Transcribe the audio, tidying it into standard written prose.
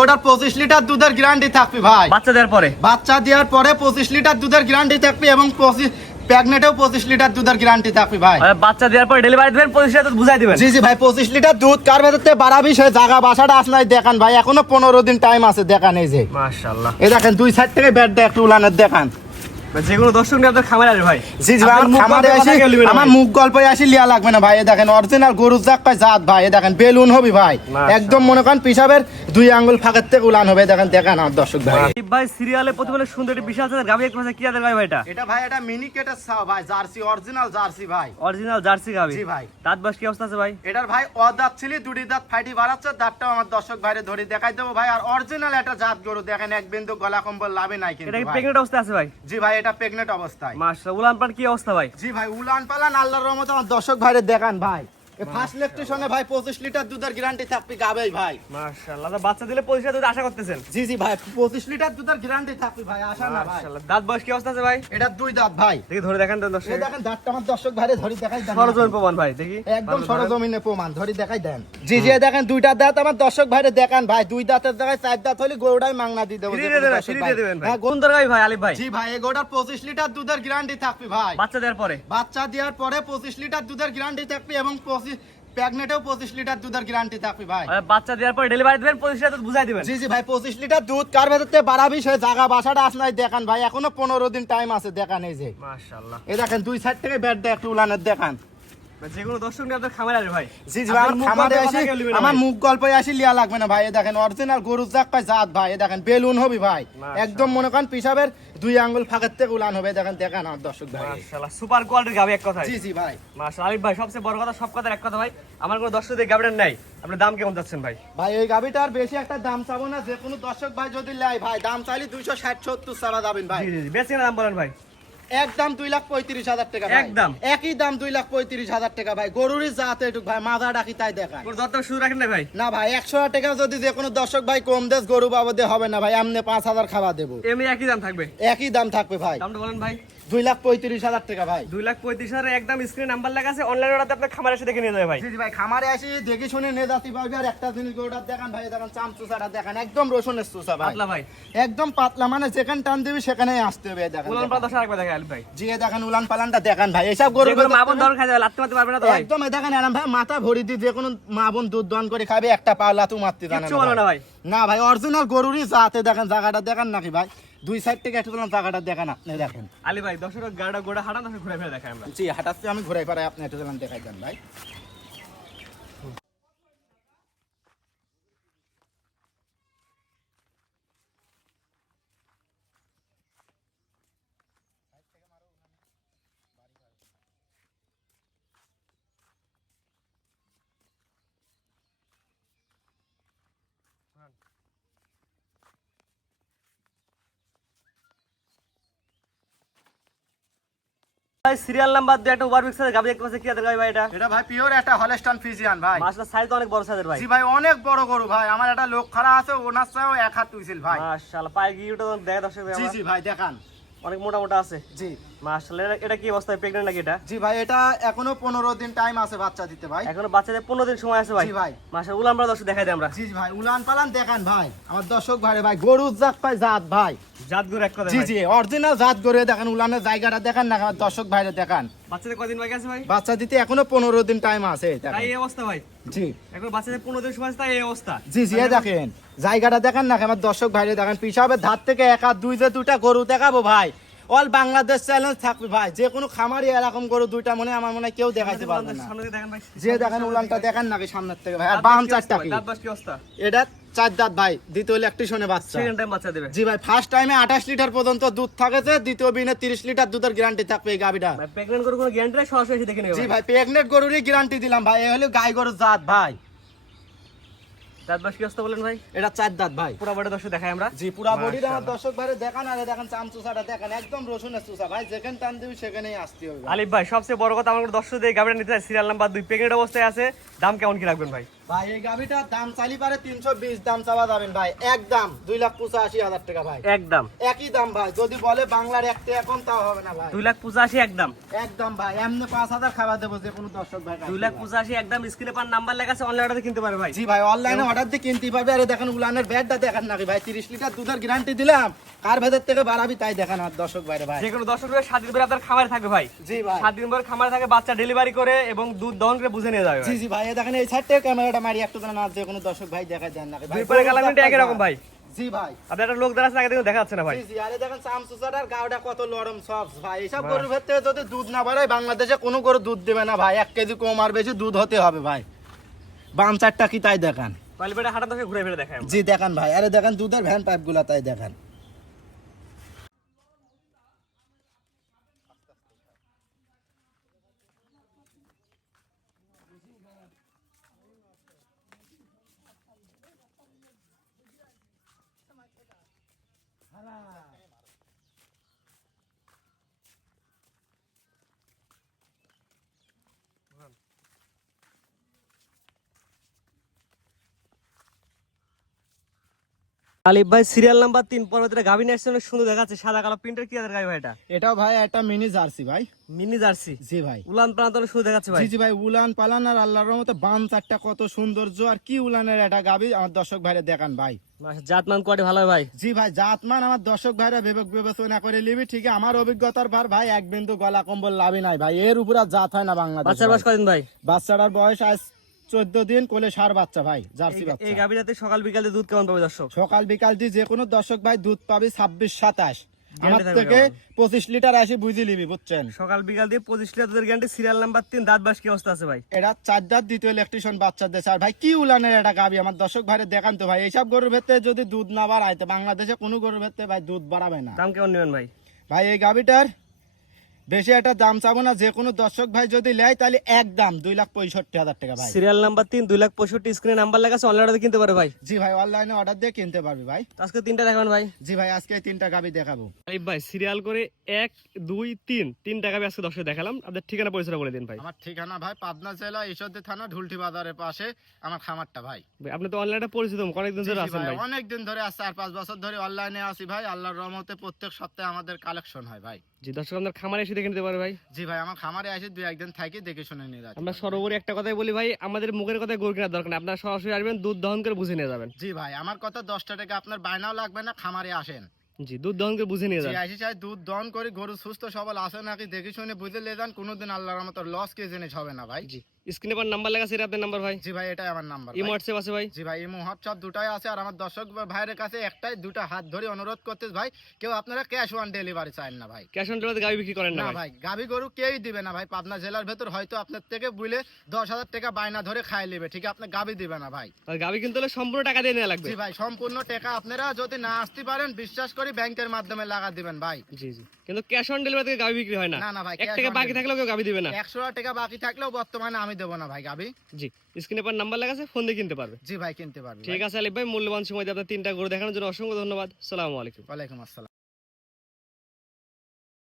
এগোটার 25 litre দুধের guarantee থাকবে ভাই। বাচ্চা দেওয়ার পরে? বাচ্চা দেওয়ার পরে 25 লিটার দুধের গ্যারান্টি থাকবে এবং 25 প্রেগনেটেও 25 লিটার দুধের গ্যারান্টি থাকবে ভাই। বাচ্চা দেওয়ার পরে ডেলিভারি দিবেন, 25 লিটার দুধ বুঝাই দিবেন। জি জি ভাই, 25 লিটার দুধ কার ভেতরতে বাড়াবি সে জায়গা বাসাটা আপনার দেখান ভাই, এখনো 15 দিন টাইম আছে। দেখান এই যে মাশাআল্লাহ, এই দেখেন দুই সাইড থেকে ব্যাটটা একটু উলানের দেখান। যেগুলো দর্শক নিয়ে আপনার খামারে আসবে ভাই। জি জি ভাই, আমার মুখ গল্পে আসি লিয়া লাগবে না ভাই। এই দেখেন অরিজিনাল গরুর জাত ভাই। এই দেখেন বেলুন হবে ভাই, একদম মনে করেন পিসাবের 2 আঙ্গুল ফাঁকের থেকে উলান হবে। দেখেন দেখেন আর দর্শক ভাই। ভাই সিরিয়ালে প্রতিবেদনে সুন্দর একটি বিশাল সাইজের গাভী এক পাশে কি আছে ভাই? এটা ভাই এটা মিনি কেটের ছাও ভাই, জার্সি, অরিজিনাল জার্সি ভাই। অরিজিনাল জার্সি গাভী। জি ভাই। দাঁত বয়স কি অবস্থা আছে ভাই? এটার ভাই অদাঁত ছিল, দুটি দাঁত ফাইটি বাড়াচ্ছে। দাঁতটাও আমার দর্শক ভাইরে ধরে দেখাই দেবো ভাই। আর অরিজিনাল একটা জাত গরু, দেখেন এক বিন্দু গলা কম্বল লাভে নাই কিন্তু এটা কি ভাই। প্রেগন্যান্ট অবস্থা আছে ভাই? জি ভাই, এটা প্রেগনেন্ট অবস্থায়। মাশাআল্লাহ, উলান পালান কি অবস্থা ভাই? জি ভাই, উলান পালান আল্লাহর রহমতে আমার দর্শক ভাইরে দেখান ভাই। ফার্স্ট লেকটেশনে ভাই 25 লিটার দুধের গ্যারান্টি থাকবে গাবেই ভাই। মাশাআল্লাহ, বাচ্চা দিলে 25 লিটার দুধ আশা করতেছেন? জি জি ভাই, 25 লিটার দুধের গ্যারান্টি থাকবে ভাই, আশা না ভাই। মাশাআল্লাহ, দাঁত বয়স কি অবস্থা আছে ভাই? এটা 2 দাঁত ভাই। দেখি ধরে দেখেন তো দর্শক। এই দেখেন দাঁতটা আমার দর্শক ভাইরে ধরে দেখাই দেন। সরজমিন প্রমাণ ভাই, দেখি একদম সরজমিনে প্রমাণ ধরে দেখাই দেন। জি জি দেখেন দুইটা দাঁত আমার দর্শক ভাইরে দেখান ভাই। 2 দাঁতের জায়গায় 4 দাঁত হলে গরুটাই মাংনা দিয়ে দেবো। হ্যাঁ, কোন দরকার ভাই আলিফ ভাই? জি ভাই, এগোটার 25 লিটার দুধের গ্যারান্টি থাকবে ভাই। বাচ্চা দেওয়ার পরে? বাচ্চা দেওয়ার পরে 25 লিটার দুধের গ্যারান্টি থাকবে এবং 25 প্রেগনেটেও 25 লিটার দুধের গ্যারান্টি থাকবে ভাই। বাচ্চা দেওয়ার পরে ডেলিভারি দিবেন, 25 লিটার দুধ বুঝাই দিবেন। জি জি ভাই, 25 লিটার দুধ কার ভেতরতে বাড়াবি সে জায়গা বাসাটা আপনার দেখান ভাই, এখনো 15 দিন টাইম আছে। দেখান এই যে মাশাআল্লাহ, এই দেখেন দুই সাইড থেকে ব্যাটটা একটু উলানের দেখান। যেগুলো দর্শক নিয়ে আপনার খামারে আসবে ভাই। জি জি ভাই, আমার মুখ গল্পে আসি লিয়া লাগবে না ভাই। এই দেখেন অরিজিনাল গরুর জাত ভাই। এই দেখেন বেলুন হবে ভাই, একদম মনে করেন পিসাবের 2 আঙ্গুল ফাঁকের থেকে উলান হবে। দেখেন দেখেন আর দর্শক ভাই। মাশাআল্লাহ, সুপার কোয়ালিটির গাভী এক কথায়। জি জি ভাই। মাশাআল্লাহ আলিফ ভাই, সবচেয়ে বড় কথা, সব কথার এক কথা ভাই, আমার কোনো দর্শকদের গাভীটার নাই, আপনি দাম কেমন যাচ্ছেন ভাই? ভাই এই গাভীটার বেশি একটা দাম চাবো না, যে কোনো দর্শক ভাই যদি লাই ভাই দাম চাইলে 260-70 ছাড়া যাবেন ভাই। জি জি, বেশি দাম বলেন ভাই। একদম 2,35,000 টাকা ভাই। একদম একই দাম 2,35,000 টাকা ভাই। গরুরই জাত এটুক ভাই, মাজা ডাকি তাই দেখায়। কোনো দরদাম শুরু রাখেন না ভাই? না ভাই, 100 টাকা যদি যে কোনো দর্শক ভাই কম দেশ গরু বাবদে হবে না ভাই, আমনে 5,000 খাওয়া দেবো। এমনি একই দাম থাকবে? একই দাম থাকবে ভাই। দামটা বলেন ভাই। 2,35,000 টাকা ভাই। 2,35,000 একদম স্ক্রিনে নাম্বার লেখা আছে, অনলাইন অর্ডারতে আপনার খামারে এসে দেখে নিয়ে যাবে ভাই। জি জি ভাই, খামারে আসি দেখে শুনে নিয়ে যাচ্ছি ভাই। আর একটা জিনিস গরুটা দেখান ভাই, দেখেন চামচুসাটা দেখেন, একদম রসুনের চুষা ভাই। পাতলা ভাই, একদম পাতলা, মানে যেখানে টান দিবি সেখানেই আসতে হবে। দেখেন উলান পালা 10 রাখবে দেখেন আলিফ ভাই। জি দেখেন উলান পালানটা দেখেন ভাই। এসব গরু মা বোন দর খাইতে লাত্তি মারতে পারবে না তো ভাই? একদম এই দেখেন আরাম ভাই, মাথা ভরি দিয়ে যে কোনো মা বোন দুধ দহন করে খাবে, একটা পাওলা তু মারতে জানে কিচ্ছু বলো না ভাই। না ভাই, অরিজিনাল গরুরই জাতে। দেখেন জায়গাটা দেখেন নাকি ভাই, দুই সাইড থেকে একটু জায়গাটা দেখেন আপনি। দেখেন আলী ভাই, দর্শক গাড়া গোড়া হাঁটান, দর্শক ঘুরে ফিরে দেখাই আমরা। জি হাঁটাচ্ছি আমি, ঘুরাই পাড়াই আপনি একটু দেখাই দেন ভাই। ভাই সিরিয়াল নাম্বার দিয়ে একটা ওভার মিক্সার গাবি দেখতে পাচ্ছি, কি আছে ভাই এটা? এটা ভাই পিওর একটা হলস্টাইন ফ্রিজিয়ান ভাই। মাশাআল্লাহ, সাইজ তো অনেক বড় সাইজের ভাই। জি ভাই, অনেক বড় গরু ভাই। আমার একটা লোক খাড়া আছে, ওনার চাও এক হাত তুইছিল ভাই। মাশাআল্লাহ, পায়ে গিয়েটা দেখে দর্শক জি জি ভাই দেখান। অনেক মোটা মোটা আছে। জি মাশাআল্লাহ, এটা কি অবস্থায়, প্রেগন্যান্ট নাকি এটা? জি ভাই, এটা এখনো 15 দিন টাইম আছে বাচ্চা দিতে ভাই। এখনো বাচ্চাদের 15 দিন সময় আছে ভাই। জি ভাই। মাশাআল্লাহ, উলান পালা দর্শক দেখাই দিই আমরা। জি ভাই, উলান পালান দেখান ভাই আমার দর্শক ভাইরে ভাই। গরুর জাত পাই জাত ভাই, জাতগুলো এক কথা জি ভাই। জি অরিজিনাল জাত গরু। দেখেন উলানের জায়গাটা দেখেন না আমার দর্শক ভাইরে দেখান। বাচ্চাদের কয়দিন বাকি আছে ভাই? বাচ্চা দিতে এখনো 15 দিন টাইম আছে। তাই এই অবস্থা ভাই? জি এখন বাচ্চাদের 15 দিন সময় আছে, তাই এই অবস্থা। জি জি দেখেন জায়গাটা দেখেন না আমার দর্শক ভাইরে দেখেন। পিসাবের ধার থেকে এক হাত দুই যে দুটা গরু দেখাবো ভাই, অল বাংলাদেশ চ্যালেঞ্জ থাকবে ভাই। যে কোনো খামারি এরকম গরু দুইটা মনে আমার মনে হয় কেউ দেখাইতে পারবে না। সামনে দিয়ে দেখেন ভাই। যে দেখেন উলানটা দেখেন নাকি সামনের থেকে ভাই। আর বাম চারটা কি দাঁত বয়স কি অবস্থা? এটা 4 দাঁত ভাই। দ্বিতীয় ইলেকট্রিশনে বাচ্চা, সেকেন্ড টাইম বাচ্চা দেবে। জি ভাই। ফার্স্ট টাইমে 28 লিটার পর্যন্ত দুধ থাকেছে, দ্বিতীয় বিনে 30 লিটার দুধের গ্যারান্টি থাকবে এই গাবিটা ভাই প্রেগন্যান্ট করে কোনো গ্যারান্টি নাই, সরাসরি এসে দেখে নিও জি ভাই। প্রেগনেন্ট গরুরই গ্যারান্টি দিলাম ভাই। এই হলো গাই গরুর জাত ভাই। দাঁত বয়স কি অবস্থা বলেন ভাই? এটা 4 দাঁত ভাই। পুরো বড় দর্শক দেখাই আমরা। জি পুরা বডির আমার দর্শক ভাইরে দেখান। আর দেখেন চামচুসাটা দেখেন, একদম রসুনের চুষা ভাই। যেখানে টান দিবি সেখানেই আসতে হবে ভাই। আলিফ ভাই, সবচেয়ে বড় কথা, আমার দর্শক দিয়ে গাবিটা নিতে চাই, সিরিয়াল নাম্বার 2 প্রেগন্যান্ট অবস্থায় আছে, দাম কেমন কি রাখবেন ভাই? ভাই এই গাভিটার দাম চাইলি পারে 320 দাম চাওয়া যাবেন ভাই, একদম 2,85,000 টাকা ভাই, একদম একই দাম ভাই। যদি বলে বাংলার একটা এখন তাও হবে না ভাই, 2,85,000 একদম, একদম ভাই। এমনি 5,000 খাওয়া দেবো যে কোনো দর্শক ভাই। 2,85,000 একদম। স্ক্রিনে পার নাম্বার লেখা আছে, অনলাইন অর্ডারে কিনতে পারে ভাই। জি ভাই, অনলাইনে অর্ডার দিয়ে কিনতে পারবে। আরে দেখেন উলানের ব্যাগটা দেখেন নাকি ভাই, 30 লিটার দুধের গ্যারান্টি দিলাম, কার ভেতর থেকে বাড়াবি তাই দেখেন আর দর্শক ভাইরে ভাই। যে কোনো দর্শক ভাই 7 দিন পরে আপনার খামারে থাকবে ভাই। জি ভাই, 7 দিন পরে খামারে থাকে, বাচ্চা ডেলিভারি করে এবং দুধ দহন করে বুঝে নিয়ে যাবে জি ভাই। জি ভাই। এই দেখেন এই সাইড থেকে ক্যামেরাটা মারি একটু না, যে কোনো দর্শক ভাই দেখাই দেন নাকি ভাই। দুই পরে কালারটা একই রকম ভাই। জি ভাই, আপনার একটা লোক দাঁড়াচ্ছে, আগে দেখুন দেখা যাচ্ছে না ভাই। জি জি। আরে দেখেন চামচুচাটার গাওটা কত নরম সফট ভাই। এইসব গরুর ভেতরে যদি দুধ না বাড়ায় বাংলাদেশে কোনো গরু দুধ দেবে না ভাই। 1 কেজি কম আর বেশি দুধ হতে হবে ভাই। বাম চারটা কি তাই দেখান। পালিপেটা হাঁটা দশে ঘুরে ফিরে দেখায়। জি দেখান ভাই। আরে দেখেন দুধের ভ্যান পাইপ গুলা তাই দেখান। আলিফ ভাই সিরিয়াল নাম্বার 3 পরবর্তীতে গাভী নিয়ে আসছে, অনেক সুন্দর দেখাচ্ছে, সাদা কালো প্রিন্টের কি জাতের গাভী ভাই এটা? এটাও ভাই একটা মিনি জার্সি ভাই। মিনি জার্সি, জি ভাই, উলান পালান তো অনেক সুন্দর দেখাচ্ছে ভাই। জি জি ভাই। উলান পালান আর আল্লাহর রহমতে বাম চারটা কত সৌন্দর্য, আর কি উলানের একটা গাভী আমার দর্শক ভাইরে দেখান ভাই। জাতমান কোয়ালিটি ভালো ভাই। জি ভাই, জাতমান আমার দর্শক ভাইরা বিবেক বিবেচনা করে নিবি। ঠিক আছে, আমার অভিজ্ঞতার ভার ভাই, এক বিন্দু গলা কম্বল লাভই নাই ভাই। এর উপর আর জাত হয় না বাংলাদেশ। বাচ্চার বয়স কদিন ভাই? বাচ্চাটার বয়স আজ 14 দিন, কোলে 6 বাচ্চা ভাই, জার্সি এই বাচ্চা। গাভীটাতে সকাল বিকালে দুধ কেমন পাবে দর্শক? সকাল বিকাল দিয়ে যে কোনো দর্শক ভাই দুধ পাবি 26-27। আমার থাকবে থেকে কেমন? 25 লিটার আসি বুঝি নিবি, বুঝছেন। সকাল বিকাল দিয়ে 25 লিটার দুধের গ্যারান্টি। সিরিয়াল নাম্বার 3, দাঁত বাস কি অবস্থা আছে ভাই? এরা 4 দাঁত, দ্বিতীয় ইলেকট্রিশিয়ান বাচ্চা দেশে। আর ভাই কি উলানের একটা গাবি আমার দর্শক ভাইরে দেখান তো ভাই। এইসব গরুর ভেতরে যদি দুধ না বাড়ায় তো বাংলাদেশে কোনো গরুর ভেতরে ভাই দুধ বাড়াবে না। দাম কেমন নেবেন ভাই? ভাই এই গাবিটার বেশি একটা দাম চাবো না, যে কোনো দর্শক ভাই যদি নেয় তাহলে একদম 2,65,000 টাকা ভাই। সিরিয়াল নাম্বার 3, 2,65,000 স্ক্রিনে নাম্বার লেখা আছে, অনলাইন অর্ডারে কিনতে পারে ভাই। জি ভাই, অনলাইনে অর্ডার দিয়ে কিনতে পারবি ভাই। তো আজকে 3টা দেখাবেন ভাই। জি ভাই, আজকে এই 3টা গাবি দেখাবো। আলিফ ভাই সিরিয়াল করে 1, 2, 3 3টা গাভী আজকে দর্শক দেখালাম। আপনাদের ঠিকানা পরিচয় বলে দিন ভাই। আমার ঠিকানা ভাই পাবনা জেলা ঈশ্বরদী থানা ঢুলটি বাজারের পাশে আমার খামারটা ভাই। ভাই আপনি তো অনলাইনে পরিচিত, অনেকদিন ধরে আছেন ভাই। অনেকদিন ধরে আছে, 4-5 বছর ধরে অনলাইনে আছি ভাই। আল্লাহর রহমতে প্রত্যেক সপ্তাহে আমাদের কালেকশন হয় ভাই। জি দর্শক আপনার খামারে এসে দেখে নিতে পারে ভাই। জি ভাই, আমার খামারে আসি 2-1 দিন থাকি, দেখে শুনে নিয়ে যাচ্ছি। আমরা সর্বোপরি একটা কথাই বলি ভাই, আমাদের মুখের কথায় গরু কেনার দরকার নেই, আপনারা সরাসরি আসবেন, দুধ দহন করে বুঝে নিয়ে যাবেন। জি ভাই, আমার কথা 10টা টাকা আপনার বায়নাও লাগবে না, খামারে আসেন। জি দুধ দহন করে বুঝে নিয়ে জি, যাবেন। আসি চাই দুধ দহন করি, গরু সুস্থ সবল আছে নাকি দেখে শুনে বুঝে নিয়ে যান। কোনোদিন আল্লাহর রহমতে লস কে জিনিস হবে না ভাই। জি স্ক্রিনে পর নাম্বার লেখা আছে, এটা আপনার নাম্বার ভাই। জি ভাই, এটাই আমার নাম্বার। এই হোয়াটসঅ্যাপ আছে ভাই। জি ভাই, এই হোয়াটসঅ্যাপ দুটাই আছে। আর আমার দর্শক ভাইয়ের কাছে একটাই, দুটা হাত ধরে অনুরোধ করতে ভাই, কেউ আপনারা ক্যাশ অন ডেলিভারি চান না ভাই। ক্যাশ অন ডেলিভারিতে গাড়ি বিক্রি করেন না না ভাই। ভাই, গাভী গরু কেউই দিবে না ভাই। পাবনা জেলার ভেতর হয়তো আপনার থেকে বুঝলে 10,000 টাকা বায়না ধরে খাই নেবে, ঠিক আছে, আপনি গাভী দিবে না ভাই। আর গাড়ি কিনতে হলে সম্পূর্ণ টাকা দিয়ে নেওয়া লাগবে। জি ভাই, সম্পূর্ণ টাকা আপনারা যদি না আসতে পারেন বিশ্বাস করি ব্যাংকের মাধ্যমে লাগা দিবেন ভাই। জি জি, কিন্তু ক্যাশ অন ডেলিভারিতে গাড়ি বিক্রি হয় না। না না ভাই, 1 টাকা বাকি থাকলেও কেউ গাড়ি দিবে না। 100 টাকা বাকি থাকলেও বর্তমানে আমি দেবো না ভাই গাভী। জি স্ক্রিনে পর নাম্বার লেখা আছে, ফোন দিয়ে কিনতে পারবে। জি ভাই, কিনতে পারবে। ঠিক আছে আলিফ ভাই, মূল্যবান সময় দিয়ে আপনার 3টা গরু দেখানোর জন্য অসংখ্য ধন্যবাদ। আসসালামু আলাইকুম। ওয়ালাইকুম আসসালাম।